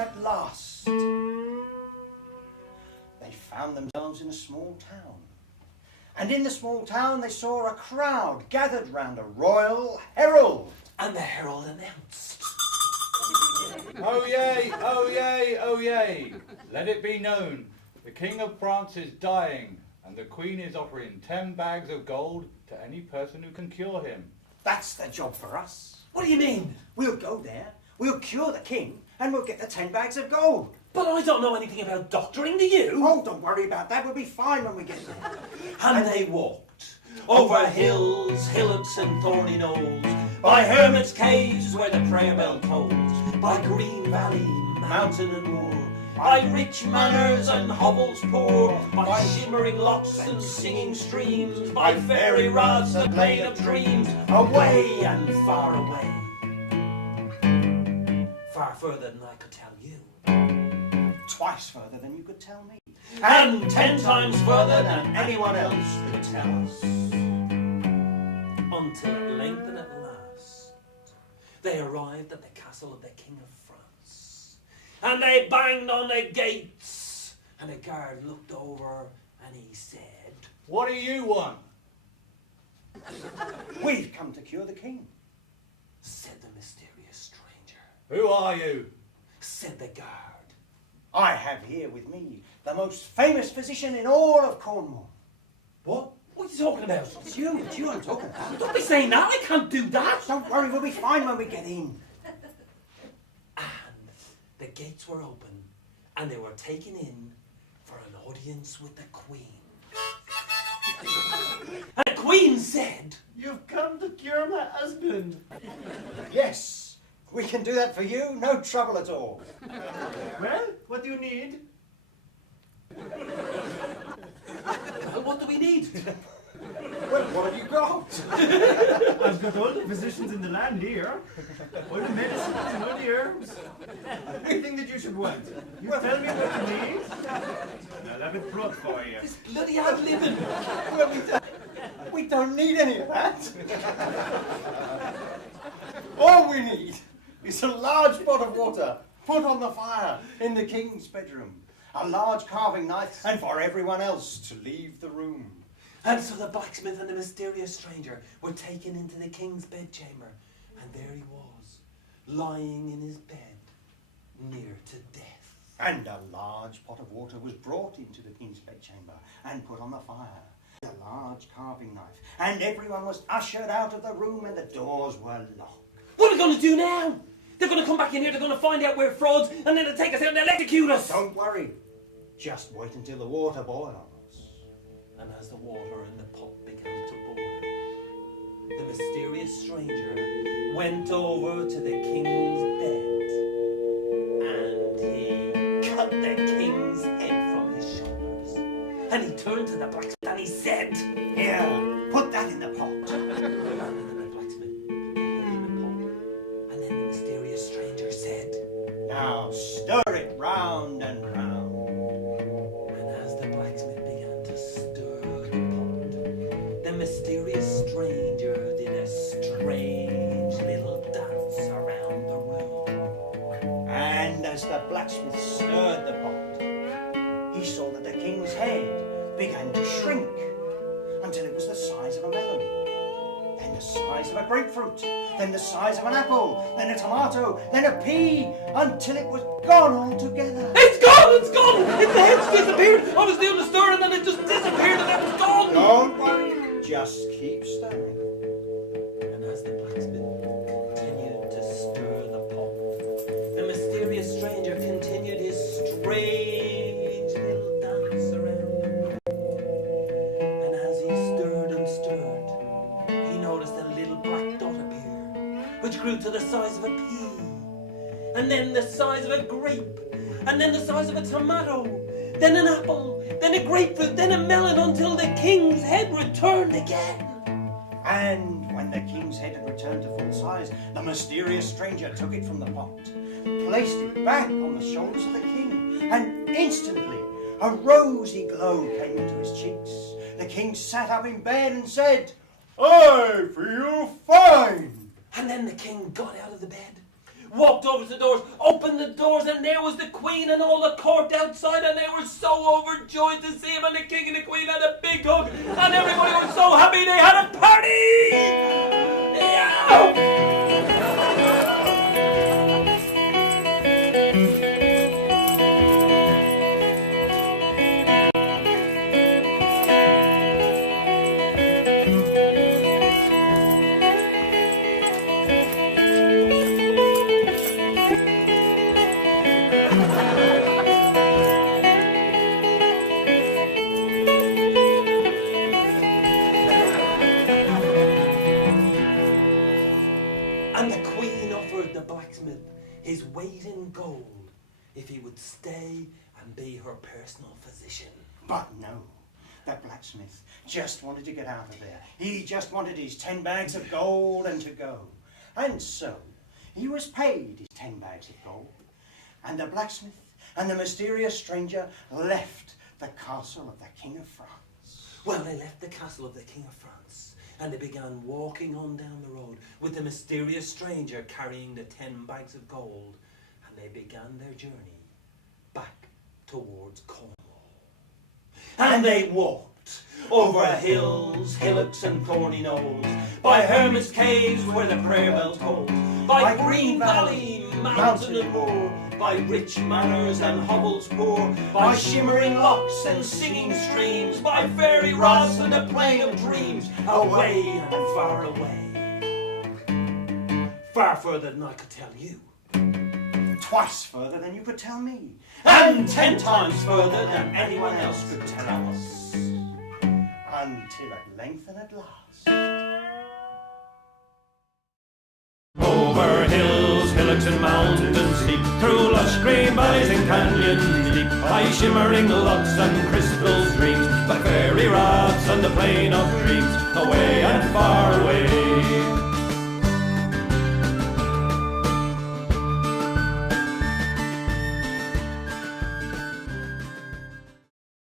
at last. They found themselves in a small town. And in the small town they saw a crowd gathered round a royal herald. And the herald announced, "Oh yay, oh yay, oh yay! Let it be known, the King of France is dying, and the Queen is offering 10 bags of gold to any person who can cure him." That's the job for us. "What do you mean?" We'll go there, we'll cure the king, and we'll get the 10 bags of gold. "But I don't know anything about doctoring, do you?" Oh, don't worry about that, we'll be fine when we get there. And they walked over hills, hillocks and thorny knolls, by hermits' caves where the prayer bell tolls, by green valley, mountain and moor, by rich manors and hovels poor, by shimmering lochs and singing streams, by fairy rods and plain of dreams, away and far away, far further than I could tell you, Twice further than you could tell me. and 10 times further than anyone else could tell us. Until at length and at last they arrived at the castle of the King of France, and they banged on the gates, and the guard looked over and he said, "What do you want?" We've come to cure the king. said the mysterious stranger. "Who are you?" Said the guard. I have here with me the most famous physician in all of Cornwall. What? What are you talking about? It's you I'm talking about. Don't be saying that, I can't do that. Don't worry, we'll be fine when we get in. And the gates were open, and they were taken in for an audience with the Queen. And the Queen said, "You've come to cure my husband." Yes, we can do that for you, no trouble at all. "Well, what do you need?" "Well, what do we need?" Well, what have you got? "I've got all the physicians in the land here. All the medicines and all the herbs. Anything that you should want. You tell me what you need, and I'll have it brought for you." This bloody ad-libbing. Well, we don't need any of that. All we need is a large pot of water put on the fire in the king's bedroom, a large carving knife, and for everyone else to leave the room. And so the blacksmith and the mysterious stranger were taken into the king's bedchamber, and there he was, lying in his bed, near to death. And a large pot of water was brought into the king's bedchamber and put on the fire, a large carving knife, and everyone was ushered out of the room and the doors were locked. What are we going to do now? They're going to come back in here, they're going to find out we're frauds, and then they'll take us out and they'll execute us. Don't worry, just wait until the water boils. And as the water in the pot began to boil, the mysterious stranger went over to the king's bed, and he cut the king's head from his shoulders. And he turned to the blacksmith and he said, Here, put that in the pot. and then the blacksmith put it in the pot, and then the mysterious stranger said, Now stir it round and round. and as the blacksmith began to stir the pot, the mysterious stranger did a strange little dance around the room. And as the blacksmith stirred the pot, he saw that the king's head began to shrink until it was the size of a melon, then the size of a grapefruit, then the size of an apple, then a tomato, then a pea, until it was gone altogether. It's gone! It's gone! The head's disappeared! I was doing the stir and then it just disappeared and it was gone! Don't worry, just keep stirring. And as the blacksmith continued to stir the pot, the mysterious stranger continued his strange little dance around the room. And as he stirred and stirred, he noticed a little black dot appear, which grew to the size of a pea, and then the size of a grape, and then the size of a tomato, then an apple, then a grapefruit, then a melon, until the king's head returned again. And when the king's head had returned to full size, the mysterious stranger took it from the pot, placed it back on the shoulders of the king, and instantly a rosy glow came into his cheeks. The king sat up in bed and said, I feel fine. And then the king got out of the bed, walked over to the doors, opened the doors, and there was the Queen and all the court outside, and they were so overjoyed to see him, and the King and the Queen had a big hug, and everybody was so happy they had a party! Yeah! And the Queen offered the blacksmith his weight in gold if he would stay and be her personal physician. But no, that blacksmith just wanted to get out of there. He just wanted his 10 bags of gold and to go. And so he was paid his 10 bags of gold. And the blacksmith and the mysterious stranger left the castle of the King of France. Well, they left the castle of the King of France, and they began walking on down the road with the mysterious stranger carrying the 10 bags of gold, and they began their journey back towards Cornwall. And they walked over hills, hillocks and thorny knolls, by hermits' caves where the prayer bell tolls, by green valley, mountain and moor, by rich manors and hovels poor, by shimmering lochs and singing streams, by fairy rods and a plain of dreams, away and far away, far further than I could tell you, Twice further than you could tell me. and 10 times further than anyone else could tell us. Until at length and at last. Over hills, hillocks and mountains steep, through lush green valleys and canyons deep, by shimmering lochs and crystal streams, by fairy rods and the plain of dreams, away and far away,